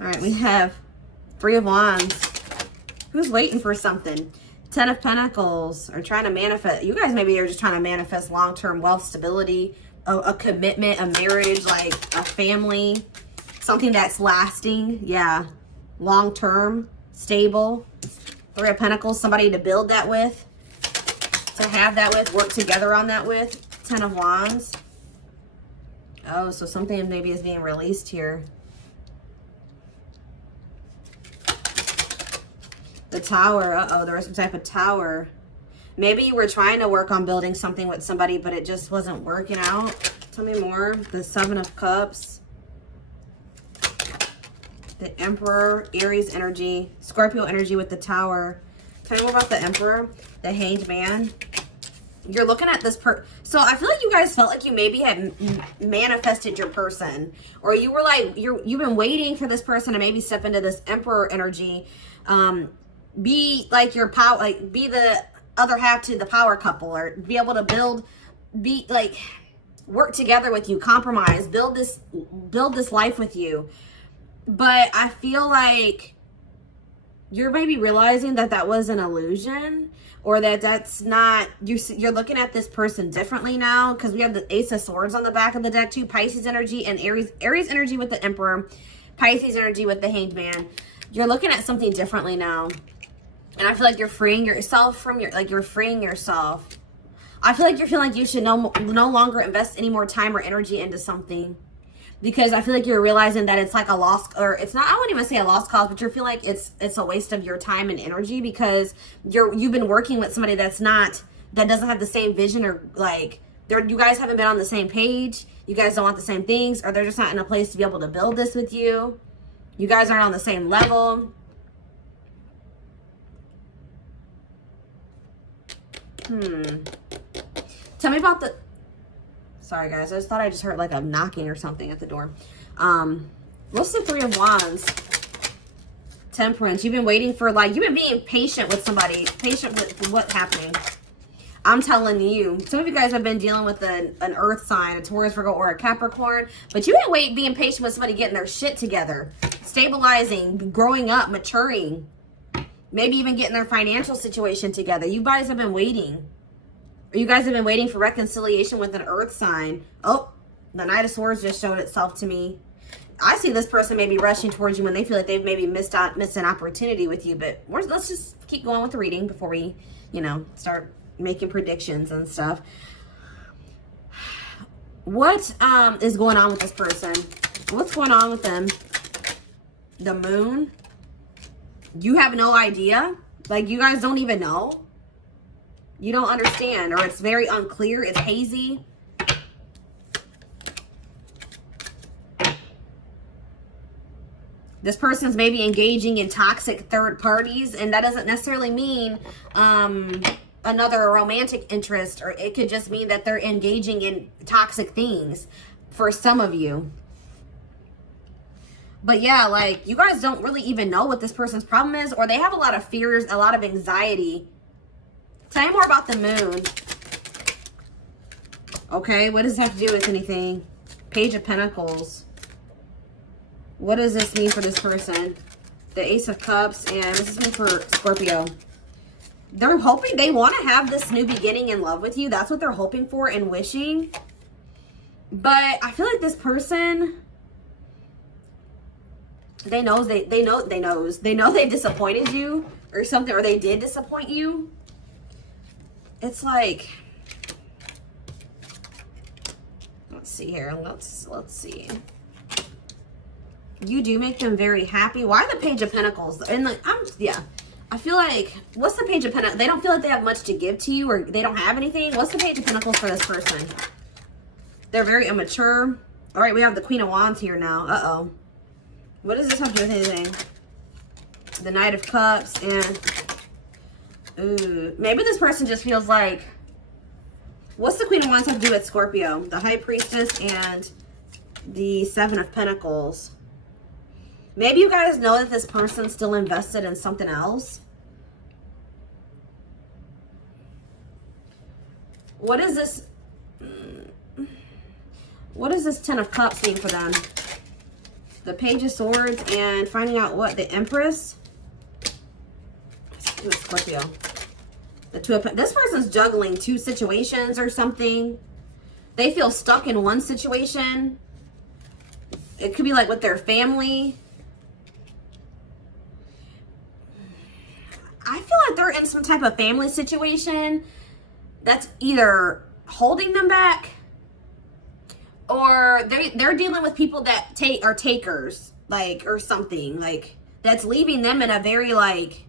All right, we have 3 of Wands. Who's waiting for something? 10 of Pentacles, or trying to manifest. You guys maybe are just trying to manifest long-term wealth, stability, a commitment, a marriage, like a family, something that's lasting. Yeah, long-term, stable. 3 of Pentacles, somebody to build that with, to have that with, work together on that with. 10 of Wands. Oh, so something maybe is being released here. The Tower. Uh-oh, there was some type of tower. Maybe you were trying to work on building something with somebody, but it just wasn't working out. Tell me more. The 7 of Cups. The Emperor. Aries energy. Scorpio energy with the Tower. Tell me more about the Emperor. The Hanged Man. You're looking at this so I feel like you guys felt like you maybe had manifested your person, or you were like, you've been waiting for this person to maybe step into this Emperor energy, be like your power, like be the other half to the power couple, or be able to build, be like, work together with you, compromise, build this life with you. But I feel like you're maybe realizing that that was an illusion, or that that's not, you're looking at this person differently now, because we have the Ace of Swords on the back of the deck too. Pisces energy and Aries energy with the Emperor, Pisces energy with the Hanged Man. You're looking at something differently now, and I feel like you're freeing yourself from you're freeing yourself. I feel like you're feeling like you should no longer invest any more time or energy into something, because I feel like you're realizing that it's like a lost, or it's not, I wouldn't even say a lost cause, but you feel like it's a waste of your time and energy, because you've been working with somebody that doesn't have the same vision, or like you guys haven't been on the same page. You guys don't want the same things, or they're just not in a place to be able to build this with you. You guys aren't on the same level. Tell me about the... Sorry, guys. I just thought I just heard like a knocking or something at the door. What's the 3 of Wands? Temperance. You've been waiting for, like, you've been being patient with somebody. Patient with what's happening. I'm telling you. Some of you guys have been dealing with an earth sign, a Taurus, Virgo, or a Capricorn. But you've been being patient with somebody getting their shit together. Stabilizing, growing up, maturing. Maybe even getting their financial situation together. You guys have been waiting. Or you guys have been waiting for reconciliation with an earth sign. Oh, the Knight of Swords just showed itself to me. I see this person maybe rushing towards you when they feel like they've maybe missed an opportunity with you. But let's just keep going with the reading before we, start making predictions and stuff. What is going on with this person? What's going on with them? The Moon. You have no idea. Like, you guys don't even know. You don't understand, or it's very unclear. It's hazy. This person's maybe engaging in toxic third parties, and that doesn't necessarily mean another romantic interest, or it could just mean that they're engaging in toxic things for some of you. But yeah, like, you guys don't really even know what this person's problem is, or they have a lot of fears, a lot of anxiety. Tell me more about the Moon. Okay, what does this have to do with anything? Page of Pentacles. What does this mean for this person? The Ace of Cups, and what does this mean for Scorpio? They're hoping, they want to have this new beginning in love with you. That's what they're hoping for and wishing. But I feel like this person, they know they disappointed you or something, or they did disappoint you. It's like, let's see here. Let's see. You do make them very happy. Why the Page of Pentacles? And like, I feel like, what's the Page of Pentacles? They don't feel like they have much to give to you, or they don't have anything. What's the Page of Pentacles for this person? They're very immature. All right, we have the Queen of Wands here now. Uh-oh. What does this have to do with anything? The Knight of Cups, and ooh, maybe this person just feels like, what's the Queen of Wands have to do with Scorpio? The High Priestess and the 7 of Pentacles. Maybe you guys know that this person's still invested in something else. What is this? What does this 10 of Cups mean for them? The Page of Swords and finding out what the Empress. Let's do a Scorpio. The Two of, this person's juggling 2 situations or something. They feel stuck in one situation. It could be like with their family. I feel like they're in some type of family situation that's either holding them back, or they're dealing with people that are takers, like, or something, like, that's leaving them in a very, like,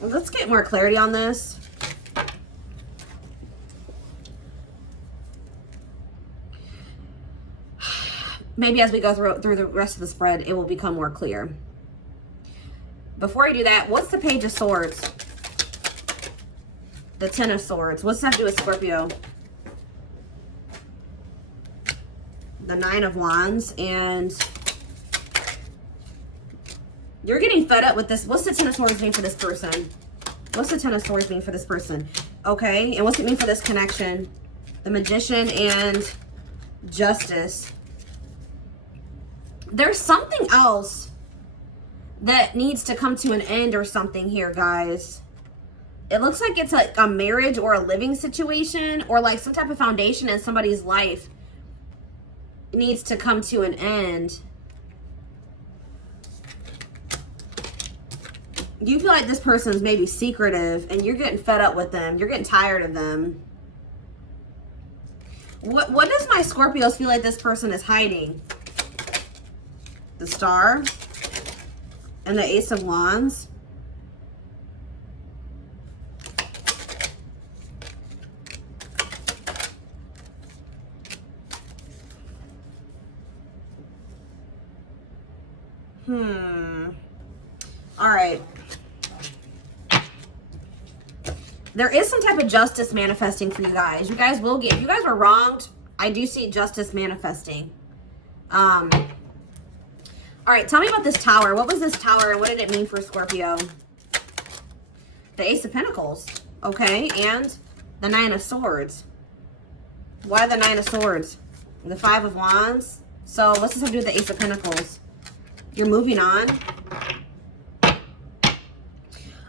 let's get more clarity on this. Maybe as we go through the rest of the spread, it will become more clear. Before I do that, what's the Page of Swords? The Ten of Swords. What's that to do with Scorpio? The Nine of Wands. And you're getting fed up with this. What's the Ten of Swords mean for this person? What's the Ten of Swords mean for this person? Okay, and what's it mean for this connection? The Magician and Justice. There's something else that needs to come to an end or something here, guys. It looks like it's like a marriage or a living situation, or like some type of foundation in somebody's life needs to come to an end. You feel like this person's maybe secretive and you're getting fed up with them. You're getting tired of them. What does my Scorpios feel like this person is hiding? The Star and the Ace of Wands. All right. There is some type of justice manifesting for you guys. You guys will get, if you guys were wronged, I do see justice manifesting. All right, tell me about this Tower. What was this Tower and what did it mean for Scorpio? The Ace of Pentacles, okay, and the Nine of Swords. Why the Nine of Swords? The Five of Wands. So what's this have to do with the Ace of Pentacles? You're moving on.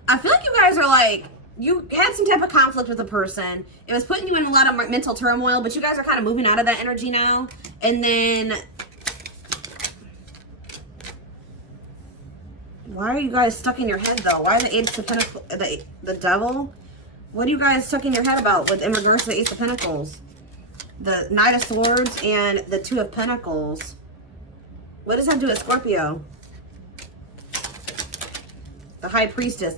I feel like you guys are like, you had some type of conflict with a person. It was putting you in a lot of mental turmoil, but you guys are kind of moving out of that energy now. And then, why are you guys stuck in your head though? Why the Ace of Pentacles, the Devil? What are you guys stuck in your head about with in regards to the Ace of Pentacles? The Knight of Swords and the Two of Pentacles. What does that do with Scorpio? The High Priestess.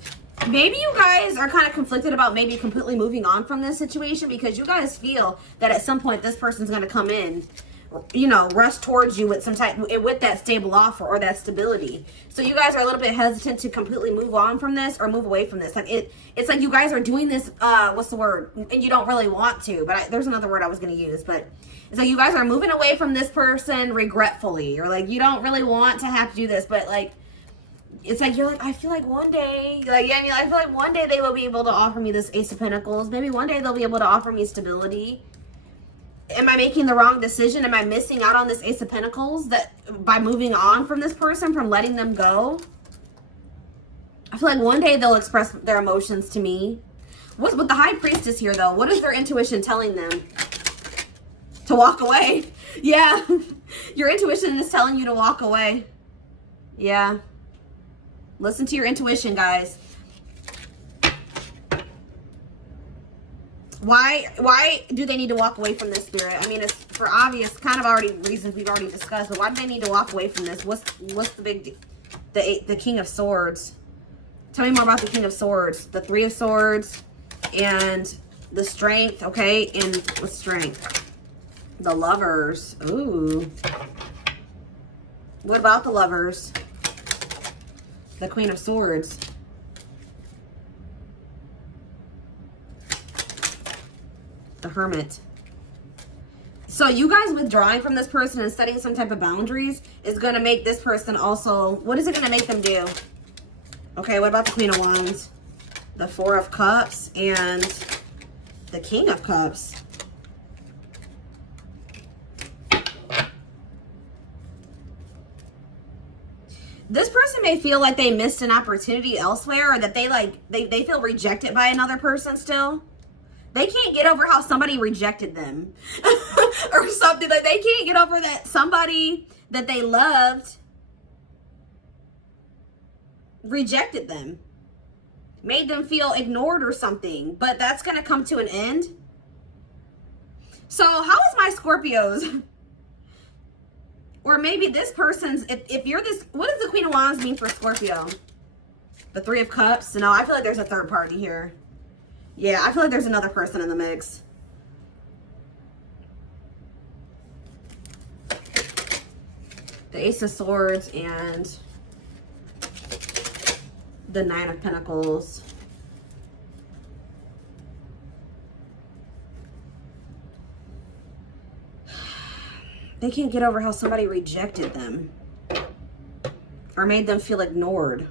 Maybe you guys are kind of conflicted about maybe completely moving on from this situation because you guys feel that at some point this person's going to come in, you know, rush towards you with some type, with that stable offer or that stability. So you guys are a little bit hesitant to completely move on from this or move away from this. Like it's like you guys are doing this, what's the word? And you don't really want to, but there's another word I was going to use, but it's like you guys are moving away from this person regretfully, or like you don't really want to have to do this, but like, it's like, you're like, I feel like one day, like, yeah, I mean, I feel like one day they will be able to offer me this Ace of Pentacles. Maybe one day they'll be able to offer me stability. Am I making the wrong decision? Am I missing out on this Ace of Pentacles that by moving on from this person, from letting them go? I feel like one day they'll express their emotions to me. What's with the High Priestess here, though? What is their intuition telling them? To walk away. Yeah. Your intuition is telling you to walk away. Yeah. Listen to your intuition, guys. Why do they need to walk away from this, Spirit? I mean, it's for obvious kind of already reasons we've already discussed, but why do they need to walk away from this? What's the big the King of Swords? Tell me more about the King of Swords. The Three of Swords and the Strength, okay? And what's Strength? The Lovers. Ooh. What about the Lovers? The Queen of Swords. The Hermit. So you guys withdrawing from this person and setting some type of boundaries is going to make this person also, what is it going to make them do? Okay, what about the Queen of Wands? The Four of Cups and the King of Cups. This person may feel like they missed an opportunity elsewhere, or that they feel rejected by another person still. They can't get over how somebody rejected them or something. Like, they can't get over that somebody that they loved rejected them, made them feel ignored or something. But that's going to come to an end. So how is my Scorpios? Or maybe this person's, if you're this, what does the Queen of Wands mean for Scorpio? The Three of Cups? No, I feel like there's a third party here. Yeah, I feel like there's another person in the mix. The Ace of Swords and the Nine of Pentacles. They can't get over how somebody rejected them or made them feel ignored.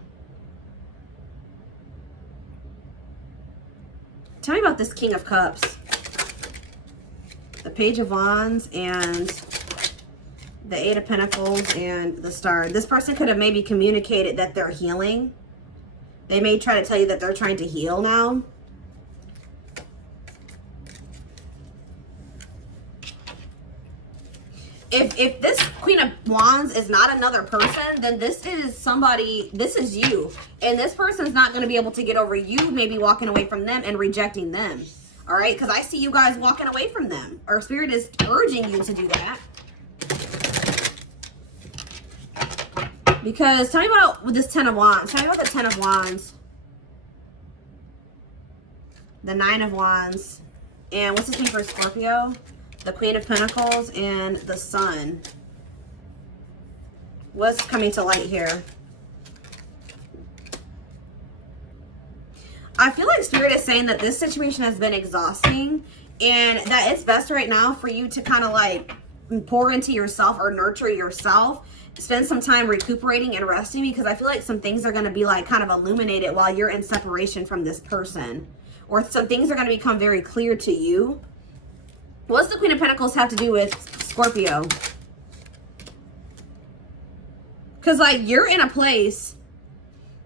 Tell me about this King of Cups. The Page of Wands and the Eight of Pentacles and the Star. This person could have maybe communicated that they're healing. They may try to tell you that they're trying to heal now. If this Queen of Wands is not another person, then this is somebody, this is you. And this person's not going to be able to get over you maybe walking away from them and rejecting them. All right? Because I see you guys walking away from them. Or Spirit is urging you to do that. Because tell me about with this Ten of Wands. Tell me about the Ten of Wands. The Nine of Wands. And what's this mean for Scorpio? The Queen of Pentacles and the Sun. What's coming to light here? I feel like Spirit is saying that this situation has been exhausting and that it's best right now for you to kind of like pour into yourself or nurture yourself. Spend some time recuperating and resting, because I feel like some things are going to be like kind of illuminated while you're in separation from this person. Or some things are going to become very clear to you. What's the Queen of Pentacles have to do with Scorpio? Because, like, you're in a place.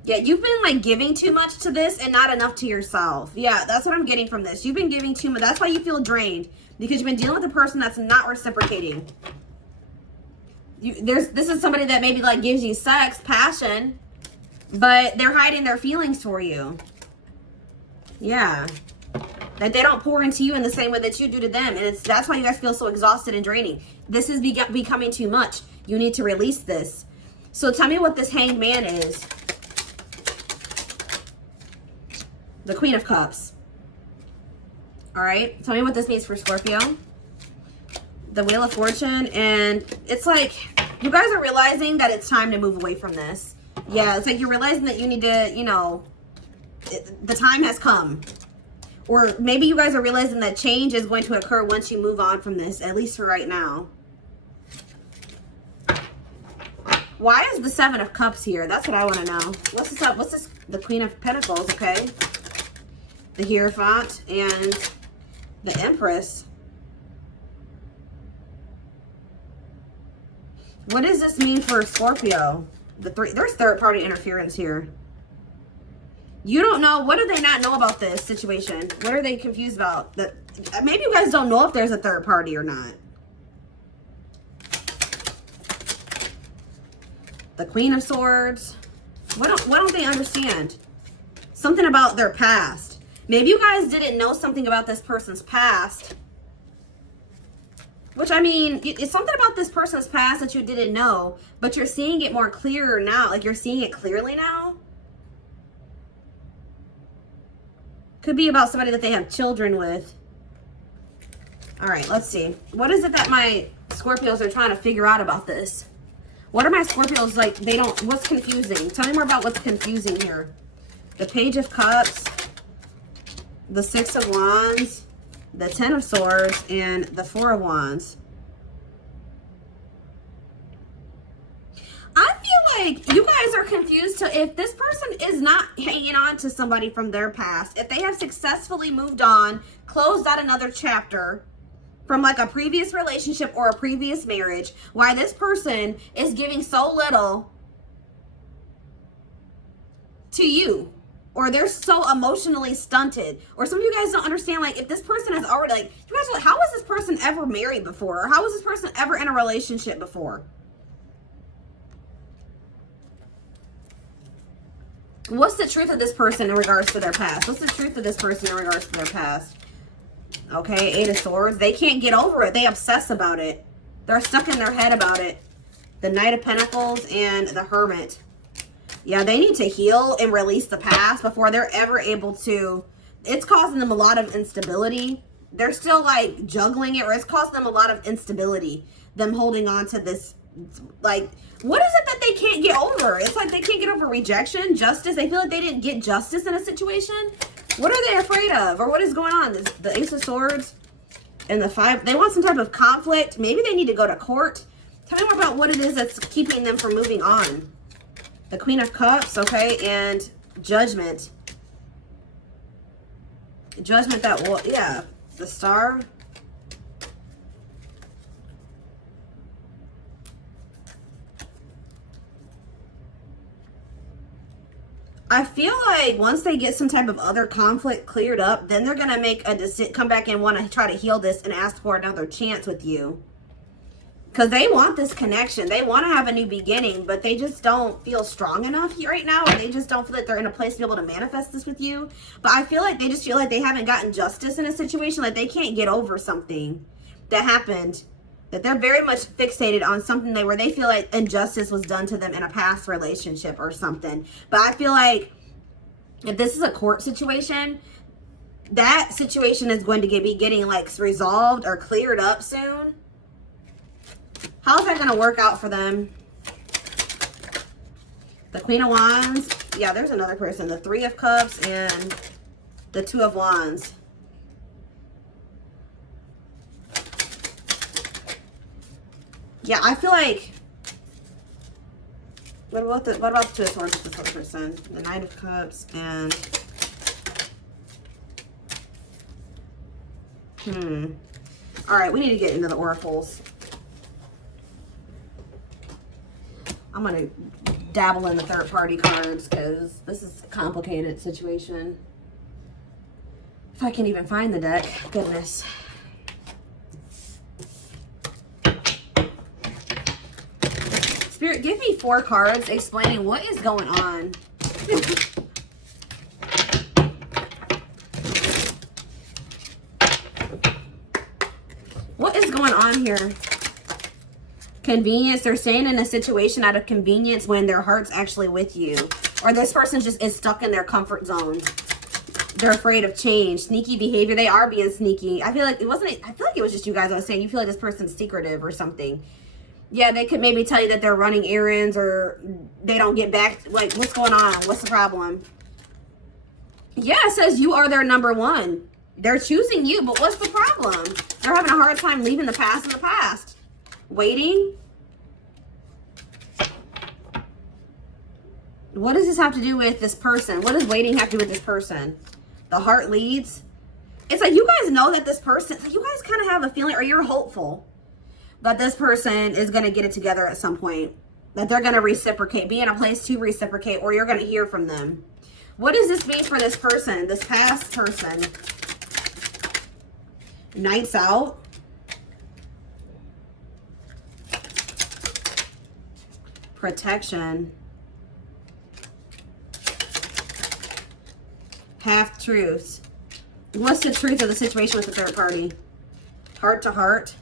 Yeah, you've been, like, giving too much to this and not enough to yourself. Yeah, that's what I'm getting from this. You've been giving too much. That's why you feel drained. Because you've been dealing with a person that's not reciprocating. This is somebody that maybe, like, gives you sex, passion. But they're hiding their feelings for you. Yeah. That they don't pour into you in the same way that you do to them. And that's why you guys feel so exhausted and draining. This is becoming too much. You need to release this. So tell me what this Hanged Man is. The Queen of Cups. All right. Tell me what this means for Scorpio. The Wheel of Fortune. And it's like you guys are realizing that it's time to move away from this. Yeah, it's like you're realizing that you need to, you know, the time has come. Or maybe you guys are realizing that change is going to occur once you move on from this, at least for right now. Why is the Seven of Cups here? That's what I want to know. What's this up? What's this? The Queen of Pentacles, okay. The Hierophant and the Empress. What does this mean for Scorpio? There's third party interference here. You don't know. What do they not know about this situation? What are they confused about? Maybe you guys don't know if there's a third party or not. The Queen of Swords. What don't they understand? Something about their past. Maybe you guys didn't know something about this person's past. Which, I mean, it's something about this person's past that you didn't know, but you're seeing it more clearer now. Like, you're seeing it clearly now. Could be about somebody that they have children with. All right, let's see. What is it that my Scorpios are trying to figure out about this? What are my Scorpios like? They don't, what's confusing? Tell me more about what's confusing here. The Page of Cups, the Six of Wands, the Ten of Swords, and the Four of Wands. I feel like you guys are confused to if this person is not hanging on to somebody from their past, if they have successfully moved on, closed out another chapter from like a previous relationship or a previous marriage, why this person is giving so little to you, or they're so emotionally stunted, or some of you guys don't understand, like if this person has already, like you guys are like, how was this person ever married before, or how was this person ever in a relationship before? What's the truth of this person in regards to their past? What's the truth of this person in regards to their past? Okay, Eight of Swords. They can't get over it. They obsess about it. They're stuck in their head about it. The Knight of Pentacles and the Hermit. Yeah, they need to heal and release the past before they're ever able to. It's causing them a lot of instability. They're still like juggling it, or it's causing them a lot of instability. Them holding on to this, like, what is it that they can't get over? It's like they can't get over rejection, justice. They feel like they didn't get justice in a situation. What are they afraid of? Or what is going on? The Ace of Swords and the Five. They want some type of conflict. Maybe they need to go to court. Tell me more about what it is that's keeping them from moving on. The Queen of Cups, okay, and Judgment. Judgment that will, yeah, the Star. I feel like once they get some type of other conflict cleared up, then they're going to make a decision, come back and want to try to heal this and ask for another chance with you. Because they want this connection. They want to have a new beginning, but they just don't feel strong enough here right now. Or they just don't feel like they're in a place to be able to manifest this with you. But I feel like they just feel like they haven't gotten justice in a situation. Like they can't get over something that happened. That they're very much fixated on something where they feel like injustice was done to them in a past relationship or something. But I feel like if this is a court situation, that situation is going to be getting like resolved or cleared up soon. How is that going to work out for them? The Queen of Wands. Yeah, there's another person. The Three of Cups and the Two of Wands. Yeah, I feel like, what about the Two of Swords with this other person? The Knight of Cups and, all right, we need to get into the oracles. I'm going to dabble in the third party cards because this is a complicated situation. If I can even find the deck, goodness. Spirit, give me 4 cards explaining what is going on. What is going on here? Convenience. They're staying in a situation out of convenience when their heart's actually with you. Or this person just is stuck in their comfort zone. They're afraid of change. Sneaky behavior. They are being sneaky. I feel like it wasn't, I feel like it was just you guys I was saying. You feel like this person's secretive or something. Yeah, they could maybe tell you that they're running errands or they don't get back. Like, what's going on? What's the problem? Yeah, it says you are their number one. They're choosing you, but what's the problem? They're having a hard time leaving the past in the past. Waiting. What does this have to do with this person? What does waiting have to do with this person? The heart leads. It's like you guys know that this person, you guys kind of have a feeling, or you're hopeful that this person is going to get it together at some point. That they're going to reciprocate, be in a place to reciprocate, or you're going to hear from them. What does this mean for this person, this past person? Nights out. Protection. Half truths. What's the truth of the situation with the third party? Heart to heart.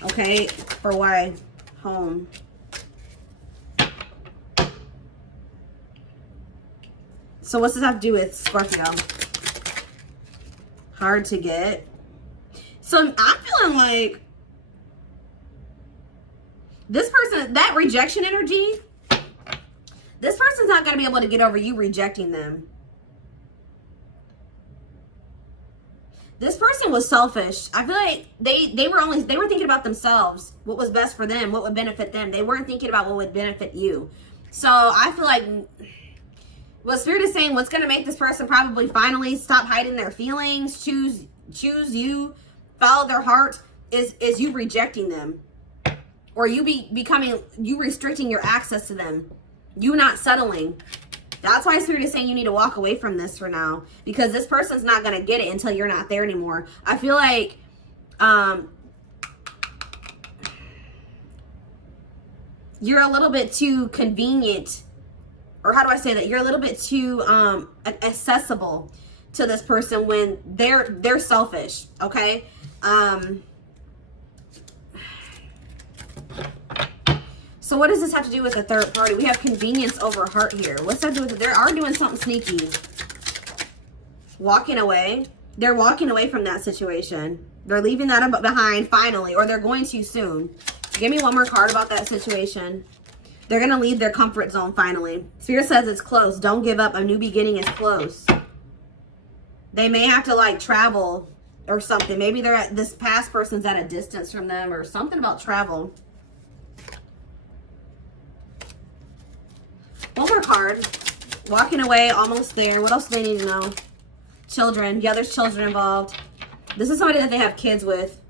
Okay, for why? Home. So what's this have to do with Scorpio? Hard to get. So I'm feeling like this person, that rejection energy, this person's not going to be able to get over you rejecting them. This person was selfish. I feel like they were thinking about themselves, what was best for them, what would benefit them. They weren't thinking about what would benefit you. So I feel like what Spirit is saying, what's going to make this person probably finally stop hiding their feelings, choose you, follow their heart, is you rejecting them, or you you restricting your access to them, you not settling. That's why Spirit is saying you need to walk away from this for now, because this person's not going to get it until you're not there anymore. I feel like you're a little bit too convenient, or how do I say that? You're a little bit too accessible to this person when they're selfish, okay? So what does this have to do with the third party? We have convenience over heart here. What's that do with it? They are doing something sneaky. Walking away. They're walking away from that situation. They're leaving that behind finally, or they're going to soon. Give me one more card about that situation. They're going to leave their comfort zone finally. Spirit says it's close. Don't give up. A new beginning is close. They may have to like travel or something. Maybe this past person's at a distance from them, or something about travel. One more card. Walking away, almost there. What else do they need to know? Children. Yeah, there's children involved. This is somebody that they have kids with.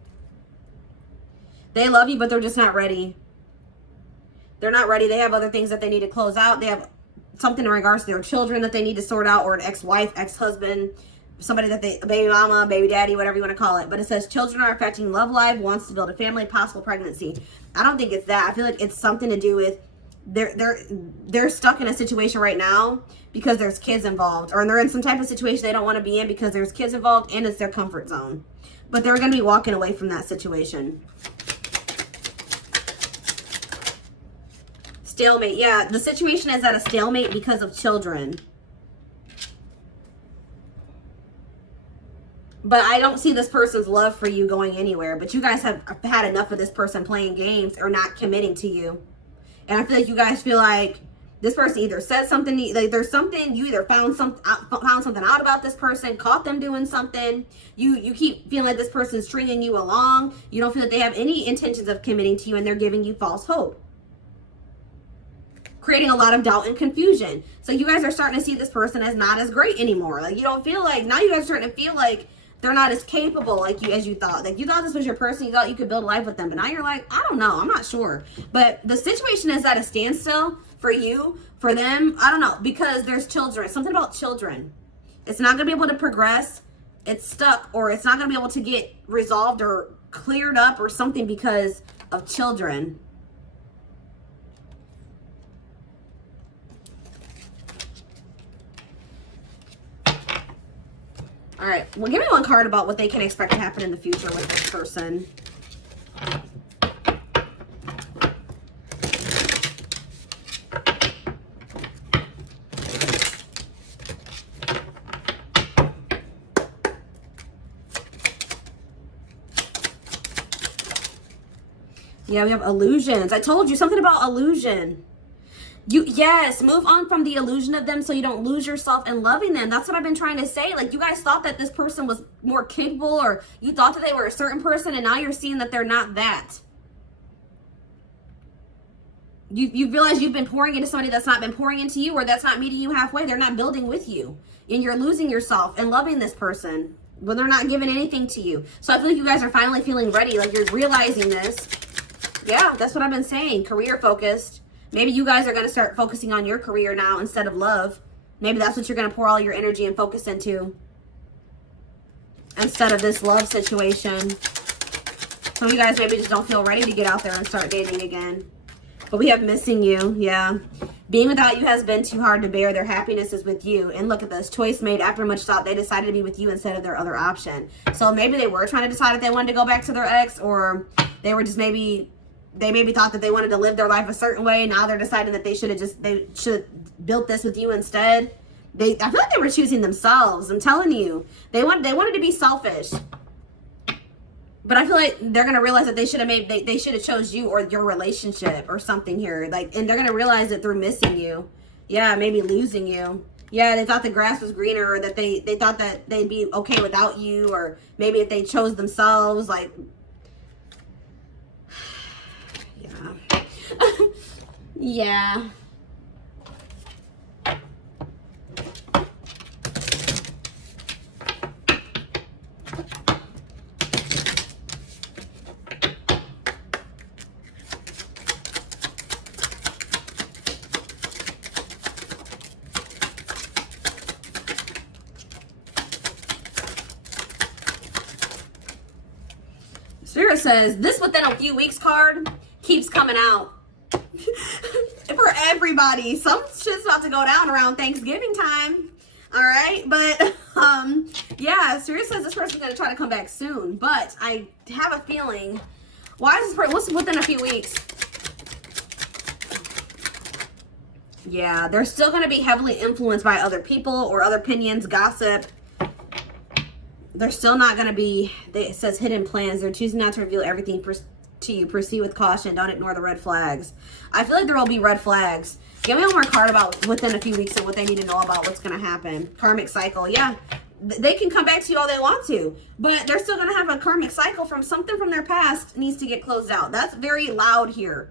They love you, but they're just not ready. They're not ready. They have other things that they need to close out. They have something in regards to their children that they need to sort out, or an ex-wife, ex-husband, somebody that they, baby mama, baby daddy, whatever you want to call it. But it says children are affecting love life, wants to build a family, possible pregnancy. I don't think it's that. I feel like it's something to do with they're stuck in a situation right now because there's kids involved, or they're in some type of situation they don't want to be in because there's kids involved and it's their comfort zone. But they're going to be walking away from that situation. Stalemate. Yeah, the situation is at a stalemate because of children. But I don't see this person's love for you going anywhere. But you guys have had enough of this person playing games or not committing to you. And I feel like you guys feel like this person either said something, like there's something, you either found something out about this person, caught them doing something. You keep feeling like this person's stringing you along. You don't feel that they have any intentions of committing to you, and they're giving you false hope, creating a lot of doubt and confusion. So you guys are starting to see this person as not as great anymore. Like you don't feel like, now you guys are starting to feel like they're not as capable as you thought. Like you thought this was your person, you thought you could build a life with them, but now you're like, I don't know, I'm not sure. But the situation is at a standstill for you, for them, I don't know, because there's children. Something about children. It's not gonna be able to progress. It's stuck, or it's not gonna be able to get resolved or cleared up or something because of children. All right, well, give me one card about what they can expect to happen in the future with this person. Yeah, we have illusions. I told you something about illusion. Yes, move on from the illusion of them so you don't lose yourself in loving them. That's what I've been trying to say. Like, you guys thought that this person was more capable, or you thought that they were a certain person, and now you're seeing that they're not that. You realize you've been pouring into somebody that's not been pouring into you, or that's not meeting you halfway. They're not building with you, and you're losing yourself and loving this person when they're not giving anything to you. So I feel like you guys are finally feeling ready. Like, you're realizing this. Yeah, that's what I've been saying. Career focused. Maybe you guys are going to start focusing on your career now instead of love. Maybe that's what you're going to pour all your energy and focus into, instead of this love situation. Some of you guys maybe just don't feel ready to get out there and start dating again. But we have missing you. Yeah. Being without you has been too hard to bear. Their happiness is with you. And look at this. Choice made after much thought. They decided to be with you instead of their other option. So maybe they were trying to decide if they wanted to go back to their ex, or they were just maybe thought that they wanted to live their life a certain way. Now they're deciding that they should have built this with you instead. I feel like they were choosing themselves. I'm telling you, they wanted to be selfish. But I feel like they're gonna realize that they should have chose you or your relationship or something here. Like, and they're gonna realize that they're missing you. Yeah, maybe losing you. Yeah, they thought the grass was greener, or that they thought that they'd be okay without you, or maybe if they chose themselves, like, yeah. Yeah. Spirit says, this within a few weeks card keeps coming out. For everybody. Some shit's about to go down around Thanksgiving time. Alright? But, yeah, Spirit says this person's going to try to come back soon. But I have a feeling, why is this person, what's within a few weeks? Yeah, they're still going to be heavily influenced by other people or other opinions, gossip. They're still not going to be, it says hidden plans. They're choosing not to reveal everything to you. Proceed with caution. Don't ignore the red flags. I feel like there will be red flags. Give me one more card about within a few weeks and what they need to know about what's going to happen. Karmic cycle. Yeah, they can come back to you all they want to, but they're still going to have a karmic cycle from something from their past needs to get closed out. That's very loud here.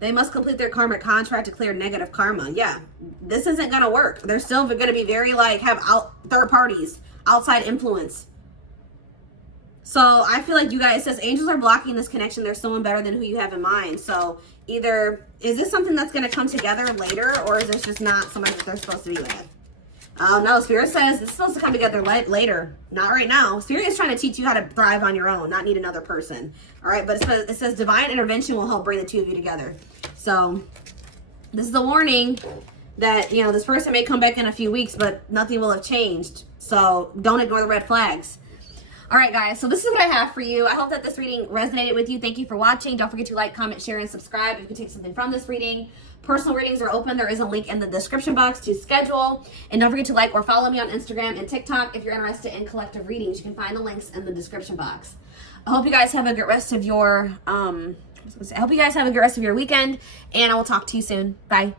They must complete their karmic contract to clear negative karma. Yeah, this isn't going to work. They're still going to be very, like, have third parties, outside influence. So I feel like you guys, it says angels are blocking this connection. There's someone better than who you have in mind. So either, is this something that's going to come together later, or is this just not somebody that they're supposed to be with? No, Spirit says this is supposed to come together later, not right now. Spirit is trying to teach you how to thrive on your own, not need another person. All right, but it says divine intervention will help bring the two of you together. So this is a warning that, you know, this person may come back in a few weeks, but nothing will have changed. So don't ignore the red flags. All right, guys, so this is what I have for you. I hope that this reading resonated with you. Thank you for watching. Don't forget to like, comment, share, and subscribe if you can take something from this reading. Personal readings are open. There is a link in the description box to schedule. And don't forget to like or follow me on Instagram and TikTok if you're interested in collective readings. You can find the links in the description box. I hope you guys have a good rest of your weekend, and I will talk to you soon. Bye.